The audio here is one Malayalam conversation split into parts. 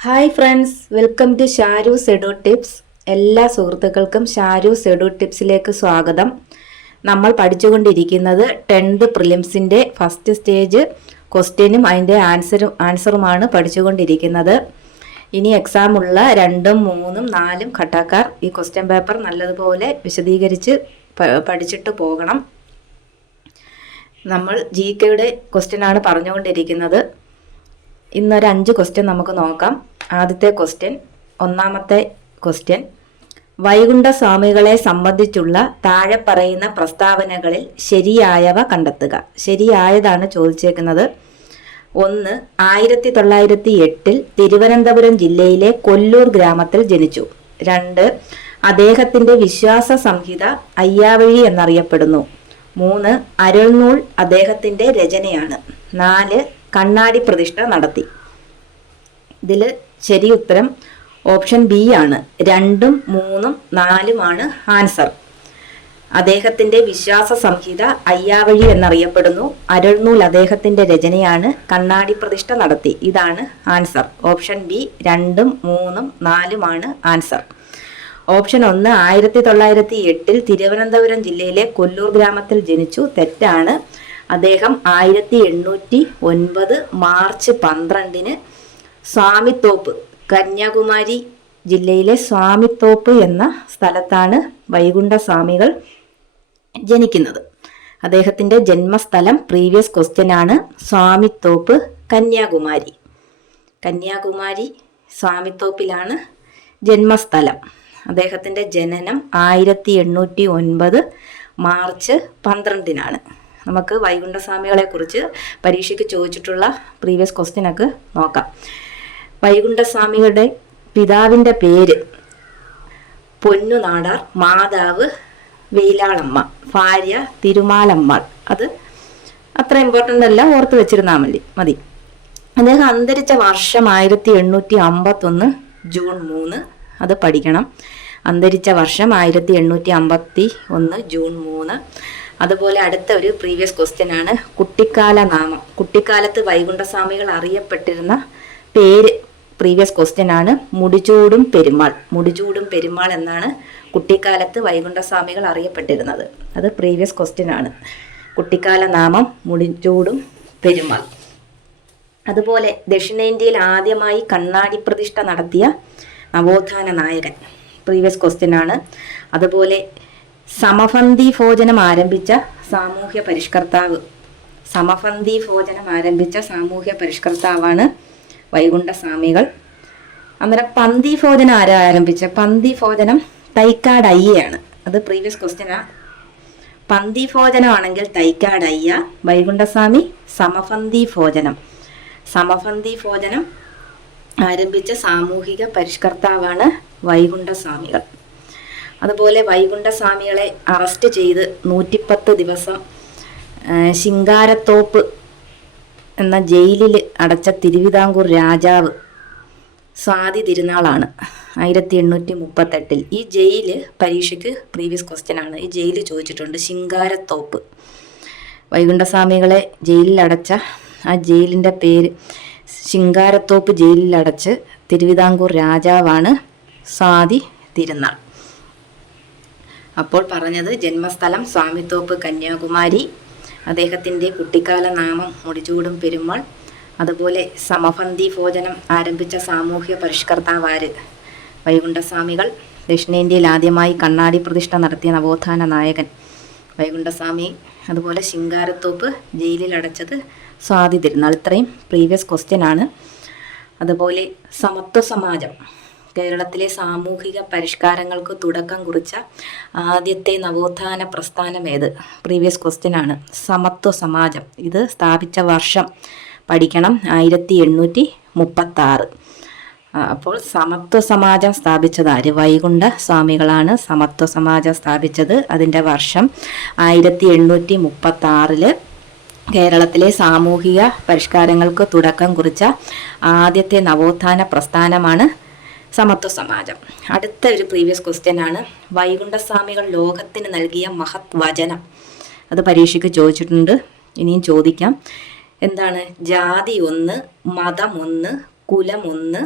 Hi friends, welcome to Sharoos edu tips. എല്ലാ സുഹൃത്തുക്കൾക്കും ഷാരൂസ് എഡു ടിപ്സിലേക്ക് സ്വാഗതം. നമ്മൾ പഠിച്ചുകൊണ്ടിരിക്കുന്നത് 10th പ്രിലിംസിൻ്റെ ഫസ്റ്റ് സ്റ്റേജ് ക്വസ്റ്റ്യനും അതിൻ്റെ ആൻസറുമാണ് പഠിച്ചുകൊണ്ടിരിക്കുന്നത്. ഇനി എക്സാമുള്ള 2ഉം 3ഉം 4ഉം ഘട്ടക്കാർ ഈ ക്വസ്റ്റ്യൻ പേപ്പർ നല്ലതുപോലെ വിശദീകരിച്ച് പഠിച്ചിട്ട് പോകണം. നമ്മൾ GKയുടെ ക്വസ്റ്റ്യനാണ് പറഞ്ഞുകൊണ്ടിരിക്കുന്നത്. ഇന്നൊരു 5 ക്വസ്റ്റ്യൻ നമുക്ക് നോക്കാം. ആദ്യത്തെ ക്വസ്റ്റ്യൻ, ഒന്നാമത്തെ ക്വസ്റ്റ്യൻ, വൈകുണ്ഠസ്വാമികളെ സംബന്ധിച്ചുള്ള താഴെ പറയുന്ന പ്രസ്താവനകളിൽ ശരിയായവ കണ്ടെത്തുക. ശരിയായതാണ് ചോദിച്ചേക്കുന്നത്. 1. 1908 തിരുവനന്തപുരം ജില്ലയിലെ കൊല്ലൂർ ഗ്രാമത്തിൽ ജനിച്ചു. 2. അദ്ദേഹത്തിന്റെ വിശ്വാസ സംഹിത അയ്യാവഴി എന്നറിയപ്പെടുന്നു. 3. അരുൾനൂൽ അദ്ദേഹത്തിന്റെ രചനയാണ്. 4. കണ്ണാടി പ്രതിഷ്ഠ നടത്തി. ഇതിൽ ശരി ഉത്തരം ഓപ്ഷൻ ബി ആണ്. 2ഉം 3ഉം 4ഉമാണ് ആൻസർ. അദ്ദേഹത്തിന്റെ വിശ്വാസ സംഹിത അയ്യാവഴി എന്നറിയപ്പെടുന്നു. അരുൾനൂൽ അദ്ദേഹത്തിന്റെ രചനയാണ്. കണ്ണാടി പ്രതിഷ്ഠ നടത്തി. ഇതാണ് ആൻസർ. ഓപ്ഷൻ ബി 2ഉം 3ഉം 4ഉമാണ് ആൻസർ. ഓപ്ഷൻ 1, 1908 തിരുവനന്തപുരം ജില്ലയിലെ കൊല്ലൂർ ഗ്രാമത്തിൽ ജനിച്ചു. തെറ്റാണ്. അദ്ദേഹം 1809 മാർച്ച് 12 സ്വാമിത്തോപ്പ്, കന്യാകുമാരി ജില്ലയിലെ സ്വാമിത്തോപ്പ് എന്ന സ്ഥലത്താണ് വൈകുണ്ഠസ്വാമികൾ ജനിക്കുന്നത്. അദ്ദേഹത്തിന്റെ ജന്മസ്ഥലം പ്രീവിയസ് ക്വസ്റ്റ്യൻ ആണ്. സ്വാമിത്തോപ്പ്, കന്യാകുമാരി. കന്യാകുമാരി സ്വാമിത്തോപ്പിലാണ് ജന്മസ്ഥലം. അദ്ദേഹത്തിന്റെ ജനനം 1809 മാർച്ച് 12 നമുക്ക് വൈകുണ്ഠസ്വാമികളെ കുറിച്ച് പരീക്ഷയ്ക്ക് ചോദിച്ചിട്ടുള്ള പ്രീവിയസ് ക്വസ്റ്റ്യനൊക്കെ നോക്കാം. വൈകുണ്ഠസ്വാമികളുടെ പിതാവിൻ്റെ പേര് പൊന്നുനാടാർ, മാതാവ് വെയിലാളമ്മ, ഭാര്യ തിരുമാലമ്മാൾ. അത് അത്ര ഇമ്പോർട്ടൻ്റ് അല്ല, ഓർത്ത് വെച്ചിരുന്നാൽ മതി. അദ്ദേഹം അന്തരിച്ച വർഷം 1851 ജൂൺ 3. അത് പഠിക്കണം. അന്തരിച്ച വർഷം 1851 ജൂൺ 3. അതുപോലെ അടുത്ത ഒരു പ്രീവിയസ് ക്വസ്റ്റ്യൻ ആണ് കുട്ടിക്കാല നാമം. കുട്ടിക്കാലത്ത് വൈകുണ്ഠസ്വാമികൾ അറിയപ്പെട്ടിരുന്ന പേര് പ്രീവിയസ് ക്വസ്റ്റ്യൻ ആണ്. മുടിചൂടും പെരുമാൾ. മുടിചൂടും പെരുമാൾ എന്നാണ് കുട്ടിക്കാലത്ത് വൈകുണ്ഠസ്വാമികൾ അറിയപ്പെട്ടിരുന്നത്. അത് പ്രീവിയസ് ക്വസ്റ്റ്യൻ ആണ്. കുട്ടിക്കാല നാമം മുടിചൂടും പെരുമാൾ. അതുപോലെ ദക്ഷിണേന്ത്യയിൽ ആദ്യമായി കണ്ണാടി പ്രതിഷ്ഠ നടത്തിയ നവോത്ഥാന നായകൻ. പ്രീവിയസ് ക്വസ്റ്റ്യൻ ആണ്. അതുപോലെ സമപന്തി ഭോജനം ആരംഭിച്ച സാമൂഹ്യ പരിഷ്കർത്താവ്. സമപന്തി ഭോജനം ആരംഭിച്ച സാമൂഹ്യ പരിഷ്കർത്താവാണ് വൈകുണ്ഠസ്വാമികൾ. അന്നേരം പന്തി ഭോജനം ആരംഭിച്ച? പന്തി ഭോജനം തൈക്കാട് അയ്യയാണ്. അത് പ്രീവിയസ് ക്വസ്റ്റ്യനാ. പന്തി ഭോജനം ആണെങ്കിൽ തൈക്കാട് അയ്യ. വൈകുണ്ഠസ്വാമി സമപന്തി ഭോജനം. സമപന്തി ഭോജനം ആരംഭിച്ച സാമൂഹിക പരിഷ്കർത്താവാണ് വൈകുണ്ഠസ്വാമികൾ. അതുപോലെ വൈകുണ്ഠസ്വാമികളെ അറസ്റ്റ് ചെയ്ത് 110 ദിവസം ശിങ്കാരത്തോപ്പ് എന്ന ജയിലിൽ അടച്ച തിരുവിതാംകൂർ രാജാവ് സ്വാതി തിരുനാളാണ് 1838. ഈ ജയില് പരീക്ഷയ്ക്ക് പ്രീവിയസ് ക്വസ്റ്റ്യൻ ആണ്. ഈ ജയില് ചോദിച്ചിട്ടുണ്ട്. ശിങ്കാരത്തോപ്പ്. വൈകുണ്ഠസ്വാമികളെ ജയിലിൽ അടച്ച ആ ജയിലിൻ്റെ പേര് ശിങ്കാരത്തോപ്പ്. ജയിലിലടച്ച് തിരുവിതാംകൂർ രാജാവാണ് സ്വാതി തിരുനാൾ. അപ്പോൾ പറഞ്ഞത് ജന്മസ്ഥലം സ്വാമിത്തോപ്പ്, കന്യാകുമാരി. അദ്ദേഹത്തിൻ്റെ കുട്ടിക്കാല നാമം മുടിചൂടും പെരുമാൾ. അതുപോലെ സമപന്തി ഭോജനം ആരംഭിച്ച സാമൂഹ്യ പരിഷ്കർത്താവാര്? വൈകുണ്ഠസ്വാമികൾ. ദക്ഷിണേന്ത്യയിൽ ആദ്യമായി കണ്ണാടി പ്രതിഷ്ഠ നടത്തിയ നവോത്ഥാന നായകൻ വൈകുണ്ഠസ്വാമി. അതുപോലെ ശിങ്കാരത്തോപ്പ് ജയിലിൽ അടച്ചത് സ്വാതി തിരുനാൾ. ഇത്രയും പ്രീവിയസ് ക്വസ്റ്റ്യൻ ആണ്. അതുപോലെ സമത്വ സമാജം, കേരളത്തിലെ സാമൂഹിക പരിഷ്കാരങ്ങൾക്ക് തുടക്കം കുറിച്ച ആദ്യത്തെ നവോത്ഥാന പ്രസ്ഥാനം ഏത്? പ്രീവിയസ് ക്വസ്റ്റ്യൻ ആണ്. സമത്വ സമാജം. ഇത് സ്ഥാപിച്ച വർഷം പഠിക്കണം. 1836. അപ്പോൾ സമത്വ സമാജം സ്ഥാപിച്ചത് ആര്? വൈകുണ്ഠസ്വാമികളാണ് സമത്വ സമാജം സ്ഥാപിച്ചത്. അതിൻ്റെ വർഷം 1836. കേരളത്തിലെ സാമൂഹിക പരിഷ്കാരങ്ങൾക്ക് തുടക്കം കുറിച്ച ആദ്യത്തെ നവോത്ഥാന പ്രസ്ഥാനമാണ് സമത്വ സമാജം. അടുത്ത ഒരു പ്രീവിയസ് ക്വസ്റ്റ്യൻ ആണ് വൈകുണ്ഠസ്വാമികൾ ലോകത്തിന് നൽകിയ മഹത് വചനം. അത് പരീക്ഷയ്ക്ക് ചോദിച്ചിട്ടുണ്ട്. ഇനിയും ചോദിക്കാം. എന്താണ്? ജാതി ഒന്ന്, മതം ഒന്ന്, കുലം ഒന്ന്,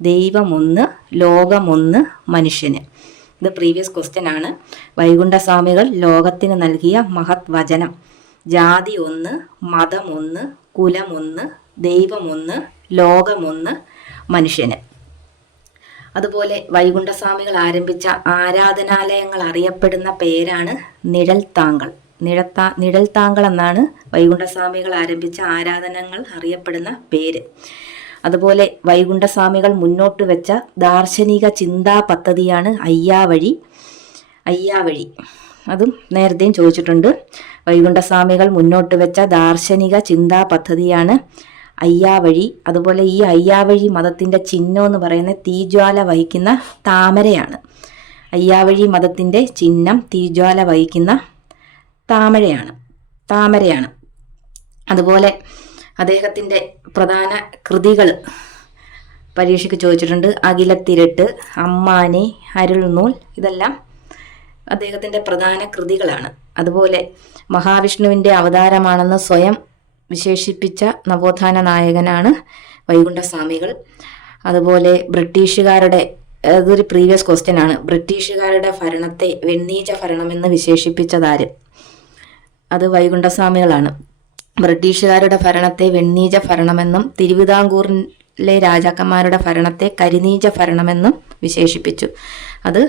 ദൈവം ഒന്ന്, ലോകമൊന്ന്, മനുഷ്യന്. ഇത് പ്രീവിയസ് ക്വസ്റ്റ്യൻ ആണ്. വൈകുണ്ഠസ്വാമികൾ ലോകത്തിന് നൽകിയ മഹത് വചനം. ജാതി ഒന്ന്, മതം ഒന്ന്, കുലം ഒന്ന്, ദൈവം ഒന്ന്, ലോകമൊന്ന്, മനുഷ്യന്. അതുപോലെ വൈകുണ്ഠസ്വാമികൾ ആരംഭിച്ച ആരാധനാലയങ്ങൾ അറിയപ്പെടുന്ന പേരാണ് നിഴൽത്താങ്കൾ. നിഴൽത്താങ്കൾ എന്നാണ് വൈകുണ്ഠസ്വാമികൾ ആരംഭിച്ച ആരാധനകൾ അറിയപ്പെടുന്ന പേര്. അതുപോലെ വൈകുണ്ഠസ്വാമികൾ മുന്നോട്ട് വെച്ച ദാർശനിക ചിന്താ പദ്ധതിയാണ് അയ്യാവഴി. അതും നേരത്തെയും ചോദിച്ചിട്ടുണ്ട്. വൈകുണ്ഠസ്വാമികൾ മുന്നോട്ട് വെച്ച ദാർശനിക ചിന്താ പദ്ധതിയാണ് അയ്യാവഴി. അതുപോലെ ഈ അയ്യാവഴി മതത്തിൻ്റെ ചിഹ്നം എന്ന് പറയുന്നത് തീജ്വാല വഹിക്കുന്ന താമരയാണ്. അയ്യാവഴി മതത്തിൻ്റെ ചിഹ്നം തീജ്വാല വഹിക്കുന്ന താമരയാണ്. അതുപോലെ അദ്ദേഹത്തിൻ്റെ പ്രധാന കൃതികൾ പരീക്ഷയ്ക്ക് ചോദിച്ചിട്ടുണ്ട്. അഖിലത്തിരട്ട്, അമ്മാനെ, അരുൾനൂൽ, ഇതെല്ലാം അദ്ദേഹത്തിൻ്റെ പ്രധാന കൃതികളാണ്. അതുപോലെ മഹാവിഷ്ണുവിൻ്റെ അവതാരമാണെന്ന് സ്വയം വിശേഷിപ്പിച്ച നവോത്ഥാന നായകനാണ് വൈകുണ്ഠസ്വാമികൾ. അതുപോലെ ബ്രിട്ടീഷുകാരുടെ, അതൊരു പ്രീവിയസ് ക്വസ്റ്റ്യൻ ആണ്, ബ്രിട്ടീഷുകാരുടെ ഭരണത്തെ വെണ്ണീച്ച ഭരണമെന്ന് വിശേഷിപ്പിച്ചതാര്? അത് വൈകുണ്ഠസ്വാമികളാണ്. ബ്രിട്ടീഷുകാരുടെ ഭരണത്തെ വെണ്ണീച്ച ഭരണമെന്നും തിരുവിതാംകൂറിലെ രാജാക്കന്മാരുടെ ഭരണത്തെ കരിനീച്ച ഭരണമെന്നും വിശേഷിപ്പിച്ചു. അത്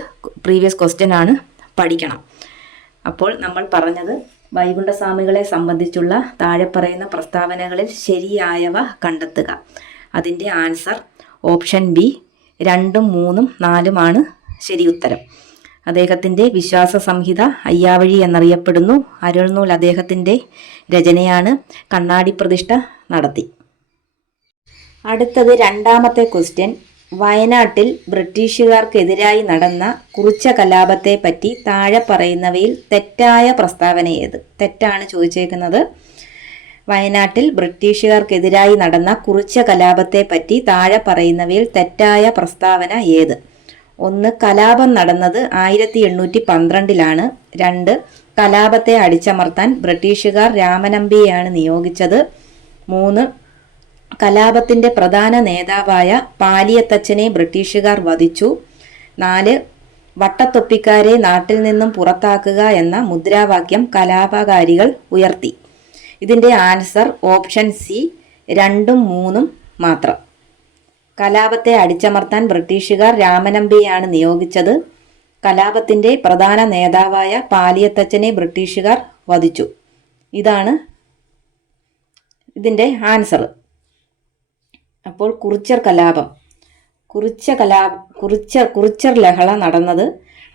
പ്രീവിയസ് ക്വസ്റ്റ്യൻ ആണ്, പഠിക്കണം. അപ്പോൾ നമ്മൾ പറഞ്ഞത് വൈകുണ്ഠസ്വാമികളെ സംബന്ധിച്ചുള്ള താഴെ പറയുന്ന പ്രസ്താവനകളിൽ ശരിയായവ കണ്ടെത്തുക. അതിൻ്റെ ആൻസർ ഓപ്ഷൻ ബി 2, 3, 4 ശരി ഉത്തരം. അദ്ദേഹത്തിൻ്റെ വിശ്വാസ സംഹിത അയ്യാവഴി എന്നറിയപ്പെടുന്നു. അരുൾനൂൽ അദ്ദേഹത്തിൻ്റെ രചനയാണ്. കണ്ണാടി പ്രതിഷ്ഠ നടത്തി. അടുത്തത് 2ാമത്തെ ക്വസ്റ്റ്യൻ. വയനാട്ടിൽ ബ്രിട്ടീഷുകാർക്കെതിരായി നടന്ന കുറിച്യ കലാപത്തെ പറ്റി താഴെ പറയുന്നവയിൽ തെറ്റായ പ്രസ്താവന ഏത്? തെറ്റാണ് ചോദിച്ചേക്കുന്നത്. വയനാട്ടിൽ ബ്രിട്ടീഷുകാർക്കെതിരായി നടന്ന കുറിച്യ കലാപത്തെ പറ്റി താഴെ പറയുന്നവയിൽ തെറ്റായ പ്രസ്താവന ഏത്? 1. കലാപം നടന്നത് 1812 2. കലാപത്തെ അടിച്ചമർത്താൻ ബ്രിട്ടീഷുകാർ രാമനമ്പിയെയാണ് നിയോഗിച്ചത്. 3. കലാപത്തിന്റെ പ്രധാന നേതാവായ പാലിയത്തച്ഛനെ ബ്രിട്ടീഷുകാർ വധിച്ചു. 4. വട്ടത്തൊപ്പിക്കാരെ നാട്ടിൽ നിന്നും പുറത്താക്കുക എന്ന മുദ്രാവാക്യം കലാപകാരികൾ ഉയർത്തി. ഇതിന്റെ ആൻസർ ഓപ്ഷൻ സി 2, 3 മാത്രം. കലാപത്തെ അടിച്ചമർത്താൻ ബ്രിട്ടീഷുകാർ രാമനമ്പിയെയാണ് നിയോഗിച്ചത്. കലാപത്തിന്റെ പ്രധാന നേതാവായ പാലിയത്തച്ഛനെ ബ്രിട്ടീഷുകാർ വധിച്ചു. ഇതാണ് ഇതിന്റെ ആൻസർ. അപ്പോൾ കുറിച്യർ കലാപം, കുറിച്യർ ലഹള നടന്നത്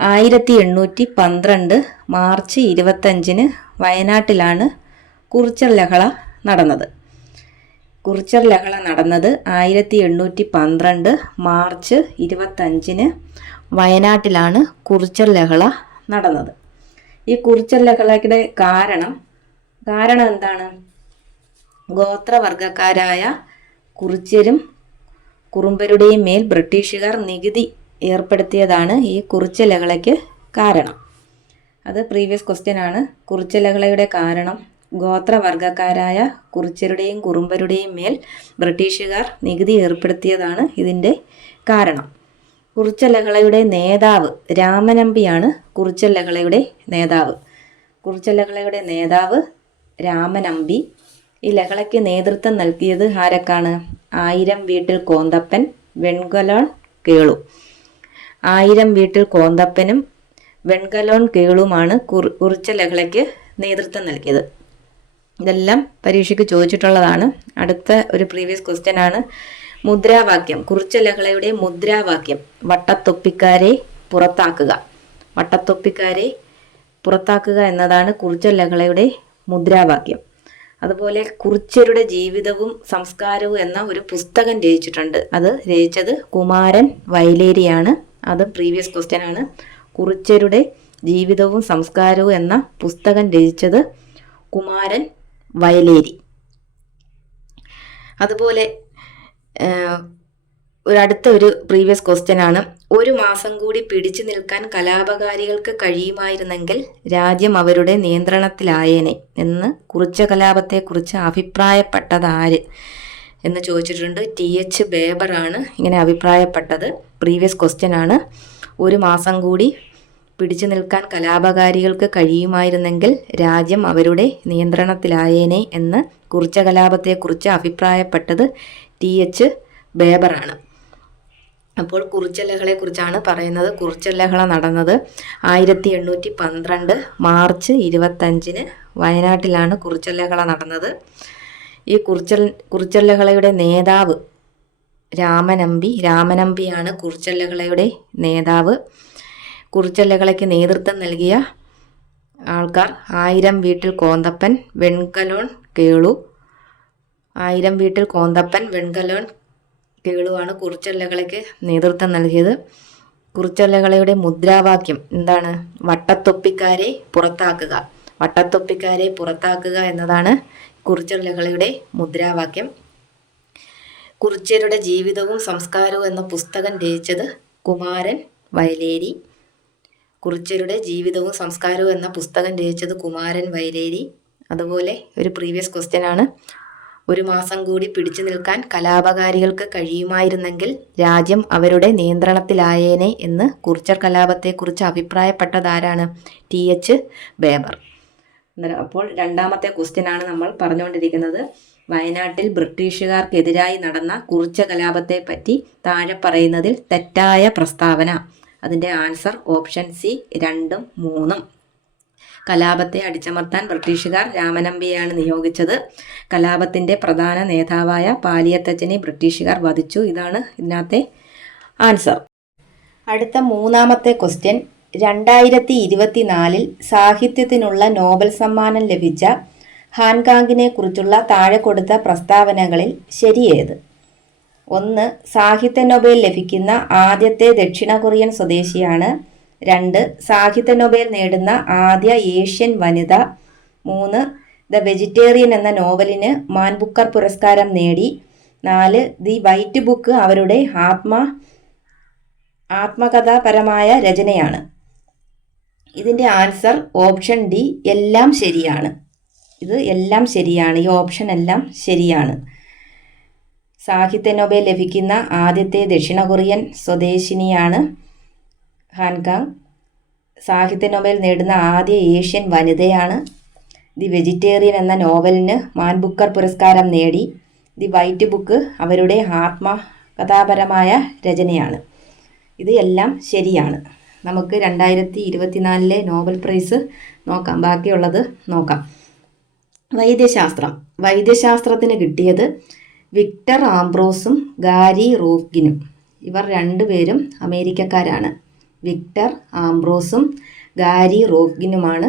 1812 മാർച്ച് 25 വയനാട്ടിലാണ് കുറിച്യർ ലഹള നടന്നത്. കുറിച്യർ ലഹള നടന്നത് 1812 മാർച്ച് 25 വയനാട്ടിലാണ് കുറിച്യർ ലഹള നടന്നത്. ഈ കുറിച്യർ ലഹളയുടെ കാരണം എന്താണ്? ഗോത്രവർഗക്കാരായ കുറിച്യരും കുറുമ്പരുടെയും മേൽ ബ്രിട്ടീഷുകാർ നികുതി ഏർപ്പെടുത്തിയതാണ് ഈ കുറിച്യ ലഹളയ്ക്ക് കാരണം. അത് പ്രീവിയസ് ക്വസ്റ്റ്യൻ ആണ്. കുറിച്യ ലഹളയുടെ കാരണം ഗോത്രവർഗക്കാരായ കുറിച്യരുടെയും കുറുമ്പരുടെയും മേൽ ബ്രിട്ടീഷുകാർ നികുതി ഏർപ്പെടുത്തിയതാണ് ഇതിൻ്റെ കാരണം. കുറിച്യ ലഹളയുടെ നേതാവ് രാമനമ്പിയാണ്. കുറിച്യ ലഹളയുടെ നേതാവ് രാമനമ്പി. ഈ ലഹളയ്ക്ക് നേതൃത്വം നൽകിയത് ആരൊക്കെയാണ്? 1000 വീട്ടിൽ കോന്തപ്പൻ, വെൺകലോൺ കേളു. 1000 വീട്ടിൽ കോന്തപ്പനും വെൺകലോൺ കേളുമാണ് കുറിച്യ ലഹളയ്ക്ക് നേതൃത്വം നൽകിയത്. ഇതെല്ലാം പരീക്ഷയ്ക്ക് ചോദിച്ചിട്ടുള്ളതാണ്. അടുത്ത ഒരു പ്രീവിയസ് ക്വസ്റ്റ്യൻ ആണ്. മുദ്രാവാക്യം, കുറിച്യ ലഹളയുടെ മുദ്രാവാക്യം വട്ടത്തൊപ്പിക്കാരെ പുറത്താക്കുക എന്നതാണ് കുറിച്യ ലഹളയുടെ മുദ്രാവാക്യം. അതുപോലെ കുറിച്യരുടെ ജീവിതവും സംസ്കാരവും എന്ന ഒരു പുസ്തകം രചിച്ചിട്ടുണ്ട്. അത് രചിച്ചത് കുമാരൻ വയലേരിയാണ്. അത് പ്രീവിയസ് ക്വസ്റ്റ്യൻ ആണ്. കുറിച്യരുടെ ജീവിതവും സംസ്കാരവും എന്ന പുസ്തകം രചിച്ചത് കുമാരൻ വയലേരി. അതുപോലെ അടുത്ത ഒരു പ്രീവിയസ് ക്വസ്റ്റ്യൻ ആണ്. ഒരു മാസം കൂടി പിടിച്ചു നിൽക്കാൻ കലാപകാരികൾക്ക് കഴിയുമായിരുന്നെങ്കിൽ രാജ്യം അവരുടെ നിയന്ത്രണത്തിലായേനെ എന്ന് കുറിച്യ കലാപത്തെക്കുറിച്ച് അഭിപ്രായപ്പെട്ടതാര് എന്ന് ചോദിച്ചിട്ടുണ്ട്. TH ബേബറാണ് ഇങ്ങനെ അഭിപ്രായപ്പെട്ടത്. പ്രീവിയസ് ക്വസ്റ്റ്യൻ ആണ്. ഒരു മാസം കൂടി പിടിച്ചു നിൽക്കാൻ കലാപകാരികൾക്ക് കഴിയുമായിരുന്നെങ്കിൽ രാജ്യം അവരുടെ നിയന്ത്രണത്തിലായേനെ എന്ന് കുറിച്യ കലാപത്തെക്കുറിച്ച് അഭിപ്രായപ്പെട്ടത് TH ബേബറാണ്. അപ്പോൾ കുറിച്യലഹളയെ കുറിച്ചാണ് പറയുന്നത്. കുറിച്യലഹള നടന്നത് 1812 മാർച്ച് 25 വയനാട്ടിലാണ് കുറിച്യലഹള നടന്നത്. ഈ കുറിച്യലഹളയുടെ നേതാവ് രാമനമ്പിയാണ് കുറിച്യലഹളയുടെ നേതാവ്. കുറിച്യലഹളയ്ക്ക് നേതൃത്വം നൽകിയ ആൾക്കാർ 1000 വീട്ടിൽ കോന്തപ്പൻ, വെൺകലോൺ കേളു. 1000 വീട്ടിൽ കോന്തപ്പൻ, വെൺകലോൺ കേളുവാണ് കുറിച്യലഹളയ്ക്ക് നേതൃത്വം നൽകിയത്. കുറിച്യലഹളയുടെ മുദ്രാവാക്യം എന്താണ്? വട്ടത്തൊപ്പിക്കാരെ പുറത്താക്കുക. വട്ടത്തൊപ്പിക്കാരെ പുറത്താക്കുക എന്നതാണ് കുറിച്യലഹളയുടെ മുദ്രാവാക്യം. കുറിച്യരുടെ ജീവിതവും സംസ്കാരവും എന്ന പുസ്തകം രചിച്ചത് കുമാരൻ വയലേരി. കുറിച്യരുടെ ജീവിതവും സംസ്കാരവും എന്ന പുസ്തകം രചിച്ചത് കുമാരൻ വയലേരി. അതുപോലെ ഒരു പ്രീവിയസ് ക്വസ്റ്റ്യൻ ആണ്. ഒരു മാസം കൂടി പിടിച്ചു നിൽക്കാൻ കലാപകാരികൾക്ക് കഴിയുമായിരുന്നെങ്കിൽ രാജ്യം അവരുടെ നിയന്ത്രണത്തിലായേനെ എന്ന് കുറിച്യർ കലാപത്തെക്കുറിച്ച് അഭിപ്രായപ്പെട്ടതാരാണ്? TH ബേബർ. അപ്പോൾ രണ്ടാമത്തെ ക്വസ്റ്റ്യൻ ആണ് നമ്മൾ പറഞ്ഞുകൊണ്ടിരിക്കുന്നത്. വയനാട്ടിൽ ബ്രിട്ടീഷുകാർക്കെതിരായി നടന്ന കുറിച്യ കലാപത്തെ പറ്റി താഴെ പറയുന്നതിൽ തെറ്റായ പ്രസ്താവന. അതിൻ്റെ ആൻസർ ഓപ്ഷൻ സി 2ഉം 3ഉം. കലാപത്തെ അടിച്ചമർത്താൻ ബ്രിട്ടീഷുകാർ രാമനമ്പിയെയാണ് നിയോഗിച്ചത്. കലാപത്തിൻ്റെ പ്രധാന നേതാവായ പാലിയത്തച്ഛനെ ബ്രിട്ടീഷുകാർ വധിച്ചു. ഇതാണ് ഇതിനകത്തെ ആൻസർ. അടുത്ത മൂന്നാമത്തെ ക്വസ്റ്റ്യൻ. 2024 സാഹിത്യത്തിനുള്ള നോബൽ സമ്മാനം ലഭിച്ച ഹാൻകാങ്ങിനെ കുറിച്ചുള്ള താഴെ കൊടുത്ത പ്രസ്താവനകളിൽ ശരിയേത്? 1. സാഹിത്യ നൊബേൽ ലഭിക്കുന്ന ആദ്യത്തെ ദക്ഷിണ കൊറിയൻ സ്വദേശിയാണ്. 2. സാഹിത്യ നൊബേൽ നേടുന്ന ആദ്യ ഏഷ്യൻ വനിത. 3. ദ വെജിറ്റേറിയൻ എന്ന നോവലിന് മാൻ ബുക്കർ പുരസ്കാരം നേടി. 4. ദി വൈറ്റ് ബുക്ക് അവരുടെ ആത്മകഥാപരമായ രചനയാണ്. ഇതിൻ്റെ ആൻസർ ഓപ്ഷൻ ഡി എല്ലാം ശരിയാണ്. ഇത് എല്ലാം ശരിയാണ്. ഈ ഓപ്ഷൻ എല്ലാം ശരിയാണ്. സാഹിത്യ നൊബേൽ ലഭിക്കുന്ന ആദ്യത്തെ ദക്ഷിണ കൊറിയൻ സ്വദേശിനിയാണ് ഹാൻകാങ്. സാഹിത്യ നൊബേൽ നേടുന്ന ആദ്യ ഏഷ്യൻ വനിതയാണ്. ദി വെജിറ്റേറിയൻ എന്ന നോവലിന് മാൻ ബുക്കർ പുരസ്കാരം നേടി. ദി വൈറ്റ് ബുക്ക് അവരുടെ ആത്മകഥാപരമായ രചനയാണ്. ഇത് എല്ലാം ശരിയാണ്. നമുക്ക് 2024 നോബൽ പ്രൈസ് നോക്കാം. ബാക്കിയുള്ളത് നോക്കാം. വൈദ്യശാസ്ത്രത്തിന് കിട്ടിയത് വിക്ടർ ആംബ്രോസും ഗാരി റോഫ്കിനും. ഇവർ രണ്ടുപേരും അമേരിക്കക്കാരാണ്. വിക്ടർ ആംബ്രോസും ഗാരി റോഫ്കിനുമാണ്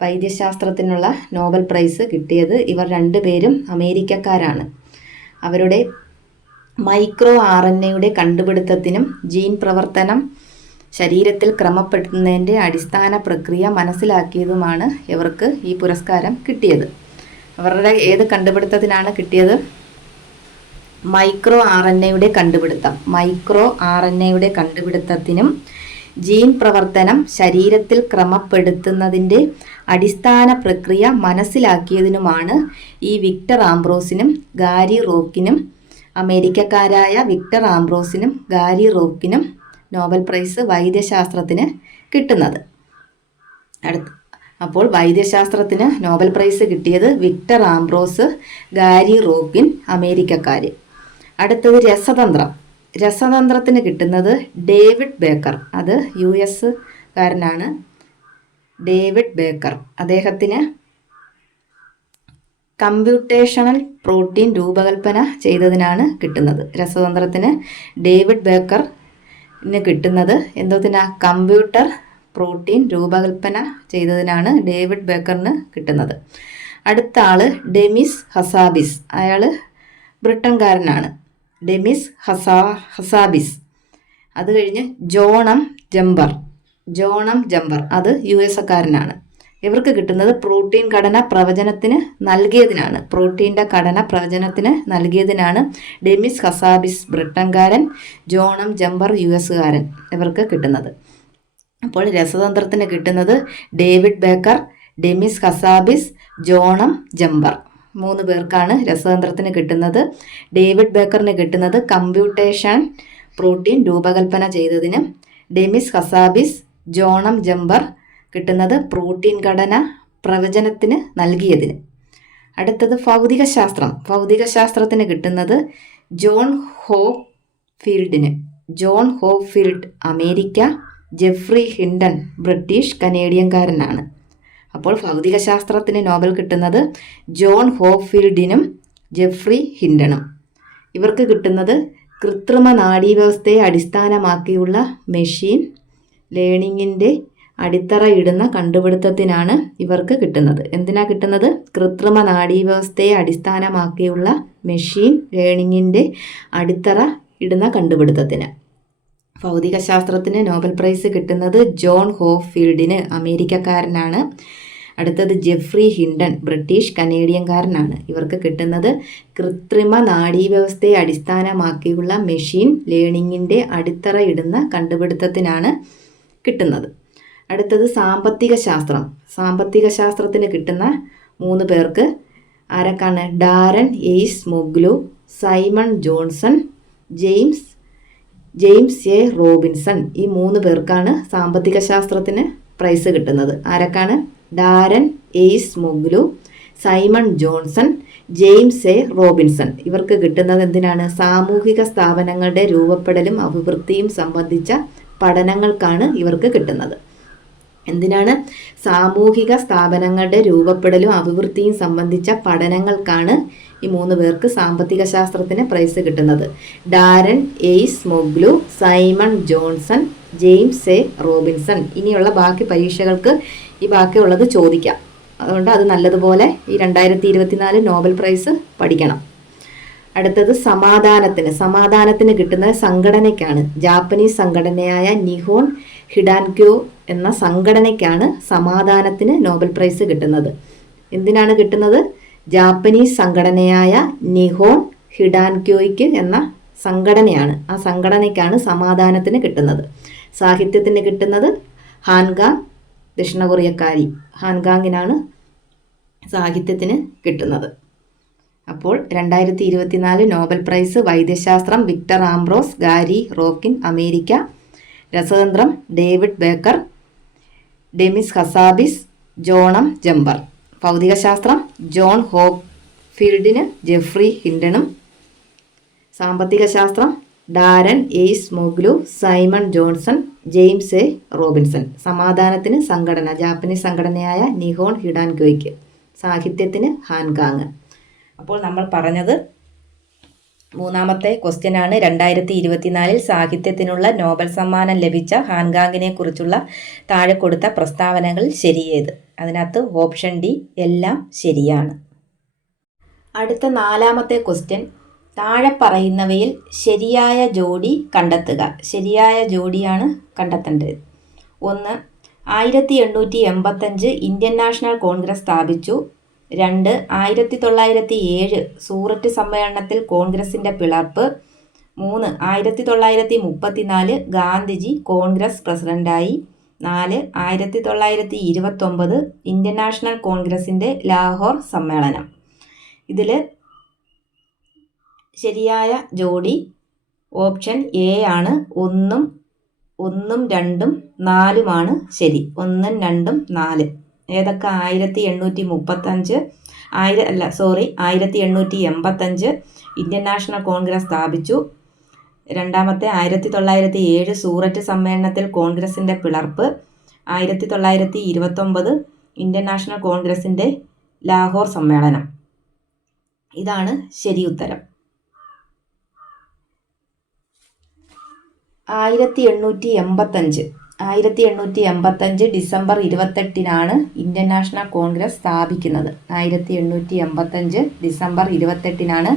വൈദ്യശാസ്ത്രത്തിനുള്ള നോബൽ പ്രൈസ് കിട്ടിയത്. ഇവർ രണ്ടുപേരും അമേരിക്കക്കാരാണ്. അവരുടെ മൈക്രോ RNAയുടെ കണ്ടുപിടുത്തത്തിനും ജീൻ പ്രവർത്തനം ശരീരത്തിൽ ക്രമപ്പെടുത്തുന്നതിൻ്റെ അടിസ്ഥാന പ്രക്രിയ മനസ്സിലാക്കിയതുമാണ് ഇവർക്ക് ഈ പുരസ്കാരം കിട്ടിയത്. അവരുടെ ഏത് കണ്ടുപിടുത്തത്തിനാണ് കിട്ടിയത്? മൈക്രോ RNAയുടെ കണ്ടുപിടുത്തം. മൈക്രോ RNAയുടെ കണ്ടുപിടുത്തത്തിനും ജീൻ പ്രവർത്തനം ശരീരത്തിൽ ക്രമപ്പെടുത്തുന്നതിൻ്റെ അടിസ്ഥാന പ്രക്രിയ മനസ്സിലാക്കിയതിനുമാണ് ഈ വിക്ടർ ആംബ്രോസിനും ഗാരി റോഫ്കിനും, അമേരിക്കക്കാരായ വിക്ടർ ആംബ്രോസിനും ഗാരി റോഫ്കിനും നോബൽ പ്രൈസ് വൈദ്യശാസ്ത്രത്തിന് കിട്ടുന്നത്. അപ്പോൾ വൈദ്യശാസ്ത്രത്തിന് നോബൽ പ്രൈസ് കിട്ടിയത് വിക്ടർ ആംബ്രോസ്, ഗാരി റോഫ്കിൻ, അമേരിക്കക്കാർ. അടുത്തത് രസതന്ത്രത്തിന് കിട്ടുന്നത് ഡേവിഡ് ബേക്കർ. അത് US കാരനാണ് ഡേവിഡ് ബേക്കർ. അദ്ദേഹത്തിന് കമ്പ്യൂട്ടേഷണൽ പ്രോട്ടീൻ രൂപകൽപ്പന ചെയ്തതിനാണ് കിട്ടുന്നത്. രസതന്ത്രത്തിന് ഡേവിഡ് ബേക്കറിന് കിട്ടുന്നത് എന്തോത്തിനാ? കമ്പ്യൂട്ടർ പ്രോട്ടീൻ രൂപകൽപ്പന ചെയ്തതിനാണ് ഡേവിഡ് ബേക്കറിന് കിട്ടുന്നത്. അടുത്ത ആള് ഡെമിസ് ഹസാബിസ്. അയാൾ ബ്രിട്ടൻകാരനാണ്. ഡെമിസ് ഹസാബിസ്. അത് കഴിഞ്ഞ് ജോണം ജമ്പർ. അത് US കാരനാണ്. ഇവർക്ക് കിട്ടുന്നത് പ്രോട്ടീൻ ഘടന പ്രവചനത്തിന് നൽകിയതിനാണ്. പ്രോട്ടീൻ്റെ ഘടന പ്രവചനത്തിന് നൽകിയതിനാണ് ഡെമിസ് ഹസാബിസ് ബ്രിട്ടൻകാരൻ, ജോണം ജമ്പർ US-കാരൻ ഇവർക്ക് കിട്ടുന്നത്. അപ്പോൾ രസതന്ത്രത്തിന് കിട്ടുന്നത് David Baker, Demis Hassabis, John M Jumper 3 പേർക്കാണ് രസതന്ത്രത്തിന് കിട്ടുന്നത്. ഡേവിഡ് ബേക്കറിന് കിട്ടുന്നത് കമ്പ്യൂട്ടേഷൻ പ്രോട്ടീൻ രൂപകൽപ്പന ചെയ്തതിന്. ഡെമിസ് ഹസാബിസ്, ജോണം ജമ്പർ കിട്ടുന്നത് പ്രോട്ടീൻ ഘടന പ്രവചനത്തിന് നൽകിയതിന്. അടുത്തത് ഭൗതികശാസ്ത്രം. ഭൗതികശാസ്ത്രത്തിന് കിട്ടുന്നത് ജോൺ ഹോപ്ഫീൽഡിന്. John Hopfield America, Geoffrey Hinton British കനേഡിയൻകാരനാണ്. അപ്പോൾ ഭൗതികശാസ്ത്രത്തിന് നോബൽ കിട്ടുന്നത് ജോൺ ഹോപ്ഫീൽഡിനും ജെഫ്രി ഹിൻഡനും. ഇവർക്ക് കിട്ടുന്നത് കൃത്രിമ നാഡീവ്യവസ്ഥയെ അടിസ്ഥാനമാക്കിയുള്ള മെഷീൻ ലേണിങ്ങിൻ്റെ അടിത്തറയിടുന്ന കണ്ടുപിടുത്തത്തിനാണ് ഇവർക്ക് കിട്ടുന്നത്. എന്തിനാ കിട്ടുന്നത്? കൃത്രിമ നാഡീവ്യവസ്ഥയെ അടിസ്ഥാനമാക്കിയുള്ള മെഷീൻ ലേണിങ്ങിൻ്റെ അടിത്തറ ഇടുന്ന കണ്ടുപിടുത്തത്തിന്. ഭൗതികശാസ്ത്രത്തിന് നോബൽ പ്രൈസ് കിട്ടുന്നത് ജോൺ ഹോപ്ഫീൽഡിന്, അമേരിക്കക്കാരനാണ്. അടുത്തത് ജെഫ്രി ഹിൻഡൻ, ബ്രിട്ടീഷ് കനേഡിയൻകാരനാണ്. ഇവർക്ക് കിട്ടുന്നത് കൃത്രിമ നാഡീവ്യവസ്ഥയെ അടിസ്ഥാനമാക്കിയുള്ള മെഷീൻ ലേണിങ്ങിൻ്റെ അടിത്തറ ഇടുന്ന കണ്ടുപിടുത്തത്തിനാണ് കിട്ടുന്നത്. അടുത്തത് സാമ്പത്തിക ശാസ്ത്രം. സാമ്പത്തിക ശാസ്ത്രത്തിന് കിട്ടുന്ന 3 പേർക്ക് ആരൊക്കെയാണ്? Daron Acemoglu, Simon Johnson, James A Robinson. ഈ 3 പേർക്കാണ് സാമ്പത്തിക ശാസ്ത്രത്തിന് പ്രൈസ് കിട്ടുന്നത്. ആരൊക്കെയാണ്? Daron Acemoglu, Simon Johnson, James A Robinson. ഇവർക്ക് കിട്ടുന്നത് എന്തിനാണ്? സാമൂഹിക സ്ഥാപനങ്ങളുടെ രൂപപ്പെടലും അഭിവൃദ്ധിയും സംബന്ധിച്ച പഠനങ്ങൾക്കാണ് ഇവർക്ക് കിട്ടുന്നത്. എന്തിനാണ്? സാമൂഹിക സ്ഥാപനങ്ങളുടെ രൂപപ്പെടലും അഭിവൃദ്ധിയും സംബന്ധിച്ച പഠനങ്ങൾക്കാണ് ഈ 3 പേർക്ക് സാമ്പത്തിക ശാസ്ത്രത്തിന് പ്രൈസ് കിട്ടുന്നത്. Daron Acemoglu, Simon Johnson, James A Robinson. ഇനിയുള്ള ബാക്കി പരീക്ഷകൾക്ക് ഈ ബാക്കിയുള്ളത് ചോദിക്കാം. അതുകൊണ്ട് അത് നല്ലതുപോലെ ഈ 2024 നോബൽ പ്രൈസ് പഠിക്കണം. അടുത്തത് സമാധാനത്തിന് കിട്ടുന്ന സംഘടനയ്ക്കാണ്. ജാപ്പനീസ് സംഘടനയായ നിഹോൺ ഹിഡാൻക്യോ എന്ന സംഘടനയ്ക്കാണ് സമാധാനത്തിന് നോബൽ പ്രൈസ് കിട്ടുന്നത്. എന്തിനാണ് കിട്ടുന്നത്? ജാപ്പനീസ് സംഘടനയായ നിഹോൺ ഹിഡാൻക്യോയ്ക്ക് എന്ന സംഘടനയാണ്. ആ സംഘടനയ്ക്കാണ് സമാധാനത്തിന് കിട്ടുന്നത്. സാഹിത്യത്തിന് കിട്ടുന്നത് ഹാൻഗാങ്, ദക്ഷിണ കൊറിയക്കാരി ഹാൻഗാങ്ങിനാണ് സാഹിത്യത്തിന് കിട്ടുന്നത്. അപ്പോൾ 2024 നോബൽ പ്രൈസ് വൈദ്യശാസ്ത്രം Victor Ambros Gary Ruvkun America, രസതന്ത്രം David Baker, Demis Hassabis, John M Jumper, ഭൗതികശാസ്ത്രം ജോൺ ഹോപ്ഫീൽഡിന് ജെഫ്രി ഹിൻഡനും, സാമ്പത്തിക ശാസ്ത്രം Daron Acemoglu, Simon Johnson, James A Robinson, സമാധാനത്തിന് സംഘടന ജാപ്പനീസ് സംഘടനയായ നിഹോൺ ഹിഡാൻക്യോയ്ക്ക്, സാഹിത്യത്തിന് ഹാൻഗാങ്. അപ്പോൾ നമ്മൾ പറഞ്ഞത് മൂന്നാമത്തെ ക്വസ്റ്റ്യനാണ് 2024 സാഹിത്യത്തിനുള്ള നോബൽ സമ്മാനം ലഭിച്ച ഹാൻഗാങ്ങിനെ കുറിച്ചുള്ള താഴെ കൊടുത്ത പ്രസ്താവനകൾ ശരിയേത്? അതിനകത്ത് ഓപ്ഷൻ ഡി എല്ലാം ശരിയാണ്. അടുത്ത 4ാമത്തെ ക്വസ്റ്റ്യൻ, താഴെ പറയുന്നവയിൽ ശരിയായ ജോഡി കണ്ടെത്തുക. ശരിയായ ജോഡിയാണ് കണ്ടെത്തേണ്ടത്. 1. 1885 ഇന്ത്യൻ നാഷണൽ കോൺഗ്രസ് സ്ഥാപിച്ചു. 2. 1907 സൂററ്റ് സമ്മേളനത്തിൽ കോൺഗ്രസിൻ്റെ പിളർപ്പ്. 3. 1934 ഗാന്ധിജി കോൺഗ്രസ് പ്രസിഡന്റായി. 4. 1929 ഇന്ത്യൻ നാഷണൽ കോൺഗ്രസിൻ്റെ ലാഹോർ സമ്മേളനം. ഇതിൽ ശരിയായ ജോഡി ഓപ്ഷൻ എ ആണ്. 1, 2, 4 ശരി. 1, 2, 4 ഏതൊക്കെ? 1885 ഇന്ത്യൻ നാഷണൽ കോൺഗ്രസ് സ്ഥാപിച്ചു. 2. 1907 സൂററ്റ് സമ്മേളനത്തിൽ കോൺഗ്രസിൻ്റെ പിളർപ്പ്. 1929 ഇന്ത്യൻ നാഷണൽ കോൺഗ്രസിൻ്റെ ലാഹോർ സമ്മേളനം. ഇതാണ് ശരി ഉത്തരം. 1885 ഡിസംബർ 28 ഇന്ത്യൻ നാഷണൽ കോൺഗ്രസ് സ്ഥാപിക്കുന്നത്. 1885 ഡിസംബർ 28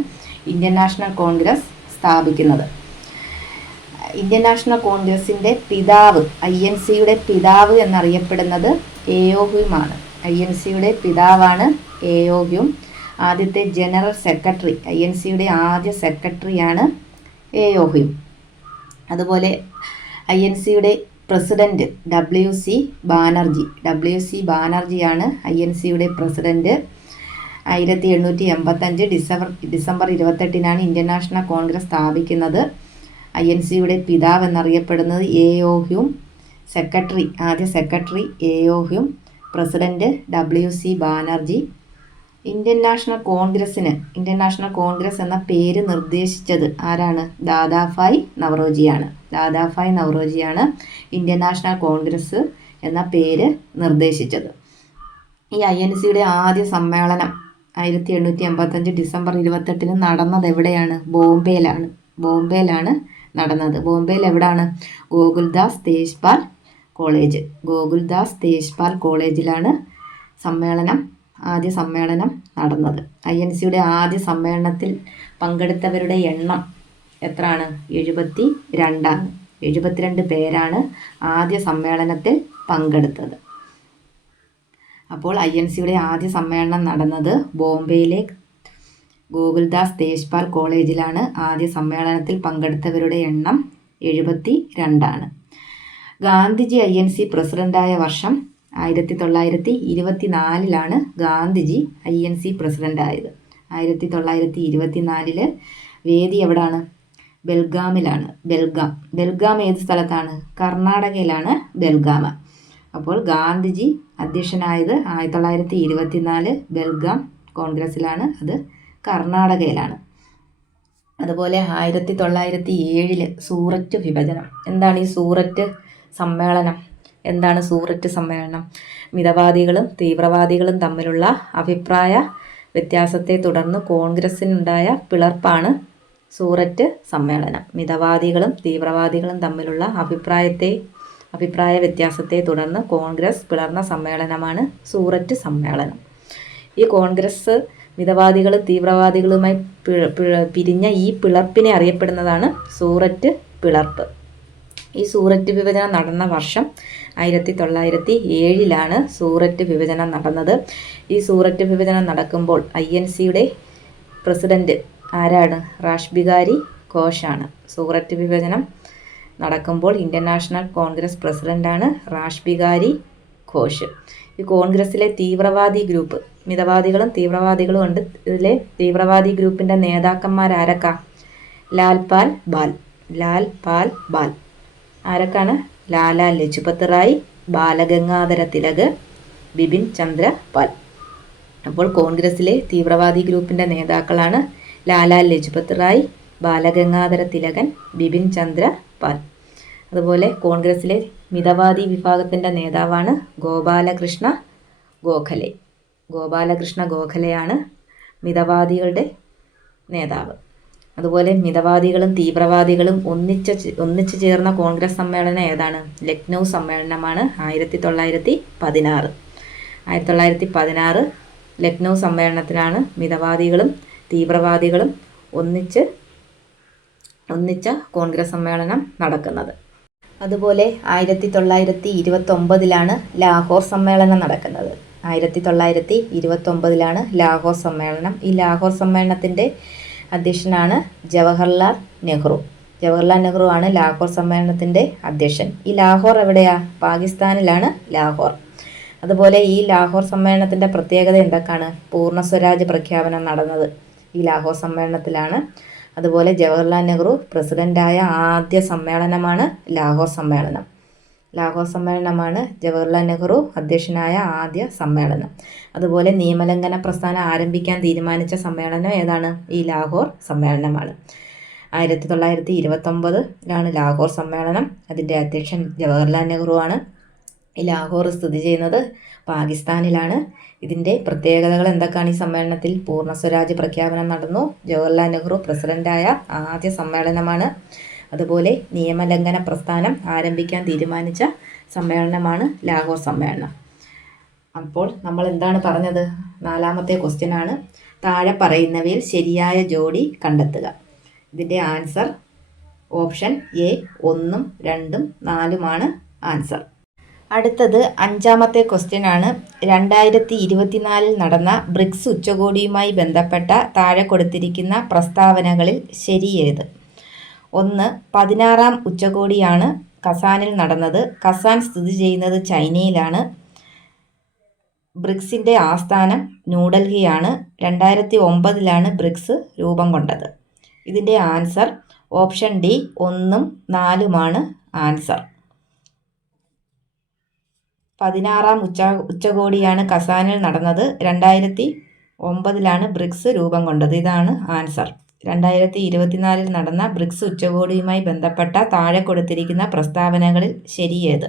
ഇന്ത്യൻ നാഷണൽ കോൺഗ്രസ് സ്ഥാപിക്കുന്നത്. ഇന്ത്യൻ നാഷണൽ കോൺഗ്രസിൻ്റെ പിതാവ്, INCയുടെ പിതാവ് എന്നറിയപ്പെടുന്നത് എയോഹുമാണ്. INCയുടെ പിതാവാണ് AO ഹ്യൂം. ആദ്യത്തെ ജനറൽ സെക്രട്ടറി, INCയുടെ ആദ്യ സെക്രട്ടറിയാണ് AO ഹ്യൂം. അതുപോലെ INCയുടെ പ്രസിഡന്റ് WC ബാനർജി. WC ബാനർജിയാണ് INCയുടെ president. 1885 December 28 Indian National Congress സ്ഥാപിക്കുന്നത്. INCയുടെ പിതാവ് എന്നറിയപ്പെടുന്നത് AO ഹ്യൂം. ആദ്യ secretary AO Hume, president WC Banerjee. Indian National Congress എന്ന പേര് നിർദ്ദേശിച്ചത് ആരാണ്? ദാദാഭായ് നവറോജിയാണ് ഇന്ത്യൻ നാഷണൽ കോൺഗ്രസ് എന്ന പേര് നിർദ്ദേശിച്ചത്. ഈ INCയുടെ ആദ്യ സമ്മേളനം 1885 ഡിസംബർ 28 നടന്നത് എവിടെയാണ്? ബോംബെയിലാണ് നടന്നത്. ബോംബെയിൽ എവിടാണ്? ഗോകുൽദാസ് തേജ്പാൽ കോളേജിലാണ് ആദ്യ സമ്മേളനം നടന്നത്. INCയുടെ ആദ്യ സമ്മേളനത്തിൽ പങ്കെടുത്തവരുടെ എണ്ണം എത്രയാണ്? 72. 72 പേരാണ് ആദ്യ സമ്മേളനത്തിൽ പങ്കെടുത്തത്. അപ്പോൾ INCയുടെ ആദ്യ സമ്മേളനം നടന്നത് ബോംബെയിലെ ഗോകുൽദാസ് തേജ്പാൽ കോളേജിലാണ്. ആദ്യ സമ്മേളനത്തിൽ പങ്കെടുത്തവരുടെ എണ്ണം 72. ഗാന്ധിജി INC പ്രസിഡന്റായ വർഷം 1924 ഗാന്ധിജി INC പ്രസിഡന്റായത്. 1924 വേദി എവിടാണ്? ബെൽഗാമിലാണ്. ബെൽഗാം ഏത് സ്ഥലത്താണ്? കർണാടകയിലാണ് ബെൽഗാം. അപ്പോൾ ഗാന്ധിജി അധ്യക്ഷനായത് 1924 ബെൽഗാം കോൺഗ്രസ്സിലാണ്, അത് കർണാടകയിലാണ്. അതുപോലെ 1907 സൂററ്റ് വിഭജനം. എന്താണ് ഈ സൂററ്റ് സമ്മേളനം? മിതവാദികളും തീവ്രവാദികളും തമ്മിലുള്ള അഭിപ്രായ വ്യത്യാസത്തെ തുടർന്ന് കോൺഗ്രസ്സിനുണ്ടായ പിളർപ്പാണ് സൂററ്റ് സമ്മേളനം. മിതവാദികളും തീവ്രവാദികളും തമ്മിലുള്ള അഭിപ്രായ വ്യത്യാസത്തെ തുടർന്ന് കോൺഗ്രസ് പിളർന്ന സമ്മേളനമാണ് സൂററ്റ് സമ്മേളനം. ഈ കോൺഗ്രസ് മിതവാദികളും തീവ്രവാദികളുമായി പിരിഞ്ഞ ഈ പിളർപ്പിനെ അറിയപ്പെടുന്നതാണ് സൂററ്റ് പിളർപ്പ്. ഈ സൂററ്റ് വിഭജനം നടന്ന വർഷം 1907 സൂററ്റ് വിഭജനം നടന്നത്. ഈ സൂററ്റ് വിഭജനം നടക്കുമ്പോൾ INCയുടെ പ്രസിഡന്റ് ആരാണ്? റാഷ് ബിഹാരി ഘോഷാണ്. സൂററ്റ് വിഭജനം നടക്കുമ്പോൾ ഇന്ത്യൻ നാഷണൽ കോൺഗ്രസ് പ്രസിഡന്റാണ് റാഷ് ബിഹാരി ഘോഷ്. ഈ കോൺഗ്രസ്സിലെ തീവ്രവാദി ഗ്രൂപ്പ്, മിതവാദികളും തീവ്രവാദികളും ഉണ്ട്. ഇതിലെ തീവ്രവാദി ഗ്രൂപ്പിൻ്റെ നേതാക്കന്മാരാരൊക്കെ? ലാൽ പാൽ ബാൽ. ആരൊക്കെയാണ്? ലാലാ ലജ്പത് റായ്, ബാലഗംഗാധര തിലക്, ബിപിൻ ചന്ദ്ര പാൽ. അപ്പോൾ കോൺഗ്രസ്സിലെ തീവ്രവാദി ഗ്രൂപ്പിൻ്റെ നേതാക്കളാണ് ലാലാ ലജ്പത് റായ്, ബാലഗംഗാധര തിലകൻ, ബിപിൻ ചന്ദ്ര പാൽ. അതുപോലെ കോൺഗ്രസ്സിലെ മിതവാദി വിഭാഗത്തിൻ്റെ നേതാവാണ് ഗോപാലകൃഷ്ണ ഗോഖലെയാണ് മിതവാദികളുടെ നേതാവ്. അതുപോലെ മിതവാദികളും തീവ്രവാദികളും ഒന്നിച്ചു ചേർന്ന കോൺഗ്രസ് സമ്മേളനം ഏതാണ്? ലക്നൗ സമ്മേളനമാണ്. 1916 ലക്നൗ സമ്മേളനത്തിലാണ് മിതവാദികളും തീവ്രവാദികളും ഒന്നിച്ച കോൺഗ്രസ് സമ്മേളനം നടക്കുന്നത്. അതുപോലെ 1929 ലാഹോർ സമ്മേളനം നടക്കുന്നത്. 1929 ലാഹോർ സമ്മേളനം. ഈ ലാഹോർ സമ്മേളനത്തിൻ്റെ അധ്യക്ഷനാണ് ജവഹർലാൽ നെഹ്റു ആണ് ലാഹോർ സമ്മേളനത്തിൻ്റെ അധ്യക്ഷൻ. ഈ ലാഹോർ എവിടെയാ? പാകിസ്ഥാനിലാണ് ലാഹോർ. അതുപോലെ ഈ ലാഹോർ സമ്മേളനത്തിൻ്റെ പ്രത്യേകത എന്തൊക്കെയാണ്? പൂർണ്ണ സ്വരാജ് പ്രഖ്യാപനം നടന്നത് ഈ ലാഹോർ സമ്മേളനത്തിലാണ്. അതുപോലെ ജവഹർലാൽ നെഹ്റു പ്രസിഡന്റായ ആദ്യ സമ്മേളനമാണ് ലാഹോർ സമ്മേളനമാണ് ജവഹർലാൽ നെഹ്റു അധ്യക്ഷനായ ആദ്യ സമ്മേളനം. അതുപോലെ നിയമലംഘന പ്രസ്ഥാനം ആരംഭിക്കാൻ തീരുമാനിച്ച സമ്മേളനം ഏതാണ്? ഈ ലാഹോർ സമ്മേളനമാണ്. 1929 ലാഹോർ സമ്മേളനം. അതിൻ്റെ അധ്യക്ഷൻ ജവഹർലാൽ നെഹ്റു ആണ്. ഈ ലാഹോർ സ്ഥിതി ചെയ്യുന്നത് പാകിസ്ഥാനിലാണ്. ഇതിൻ്റെ പ്രത്യേകതകൾ എന്തൊക്കെയാണ്? ഈ സമ്മേളനത്തിൽ പൂർണ്ണ സ്വരാജ് പ്രഖ്യാപനം നടന്നു. ജവഹർലാൽ നെഹ്റു പ്രസിഡന്റായ ആദ്യ സമ്മേളനമാണ്. അതുപോലെ നിയമലംഘന പ്രസ്ഥാനം ആരംഭിക്കാൻ തീരുമാനിച്ച സമ്മേളനമാണ് ലാഹോർ സമ്മേളനം. അപ്പോൾ നമ്മൾ എന്താണ് പറഞ്ഞത്? 4ാമത്തെ ക്വസ്റ്റ്യനാണ്. താഴെ പറയുന്നവയിൽ ശരിയായ ജോഡി കണ്ടെത്തുക. ഇതിൻ്റെ ഓപ്ഷൻ A 1, 2, 4 ആൻസർ. അടുത്തത് 5-ാമത്തെ ക്വസ്റ്റ്യൻ ആണ്. 2024 നടന്ന ബ്രിക്സ് ഉച്ചകോടിയുമായി ബന്ധപ്പെട്ട താഴെ കൊടുത്തിരിക്കുന്ന പ്രസ്താവനകളിൽ ശരിയേത്? 1. 16-ാം ഉച്ചകോടിയാണ് കസാനിൽ നടന്നത്. കസാൻ സ്ഥിതി ചെയ്യുന്നത് ചൈനയിലാണ്. ബ്രിക്സിൻ്റെ ആസ്ഥാനം ന്യൂഡൽഹിയാണ്. 2009 ബ്രിക്സ് രൂപം കൊണ്ടത്. ഇതിൻ്റെ ആൻസർ ഓപ്ഷൻ ഡി 1ഉം 4ഉമാണ് ആൻസർ. 16-ാം ഉച്ചകോടിയാണ് കസാനിൽ നടന്നത്. 2009 ബ്രിക്സ് രൂപം കൊണ്ടത്. ഇതാണ് ആൻസർ. 2024 നടന്ന ബ്രിക്സ് ഉച്ചകോടിയുമായി ബന്ധപ്പെട്ട താഴെ കൊടുത്തിരിക്കുന്ന പ്രസ്താവനകളിൽ ശരിയേത്?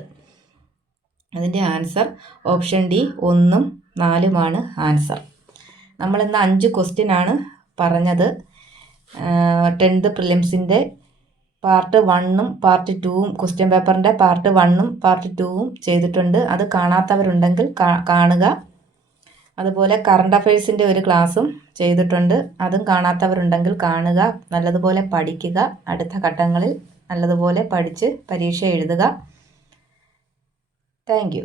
അതിൻ്റെ ആൻസർ ഓപ്ഷൻ ഡി 1ഉം 4ഉമാണ് ആൻസർ. നമ്മളിന്ന് 5 ക്വസ്റ്റ്യൻ ആണ് പറഞ്ഞത്. 10th പ്രിലിംസിൻ്റെ പാർട്ട് 1ഉം പാർട്ട് 2ഉം ക്വസ്റ്റ്യൻ പേപ്പറിൻ്റെ പാർട്ട് 1ഉം പാർട്ട് 2ഉം ചെയ്തിട്ടുണ്ട്. അത് കാണാത്തവരുണ്ടെങ്കിൽ കാണുക. അതുപോലെ കറണ്ട് അഫയേഴ്സിൻ്റെ ഒരു ക്ലാസ്സും ചെയ്തിട്ടുണ്ട്. അതും കാണാത്തവരുണ്ടെങ്കിൽ കാണുക. നല്ലതുപോലെ പഠിക്കുക. അടുത്ത ഘട്ടങ്ങളിൽ നല്ലതുപോലെ പഠിച്ച് പരീക്ഷ എഴുതുക. Thank you.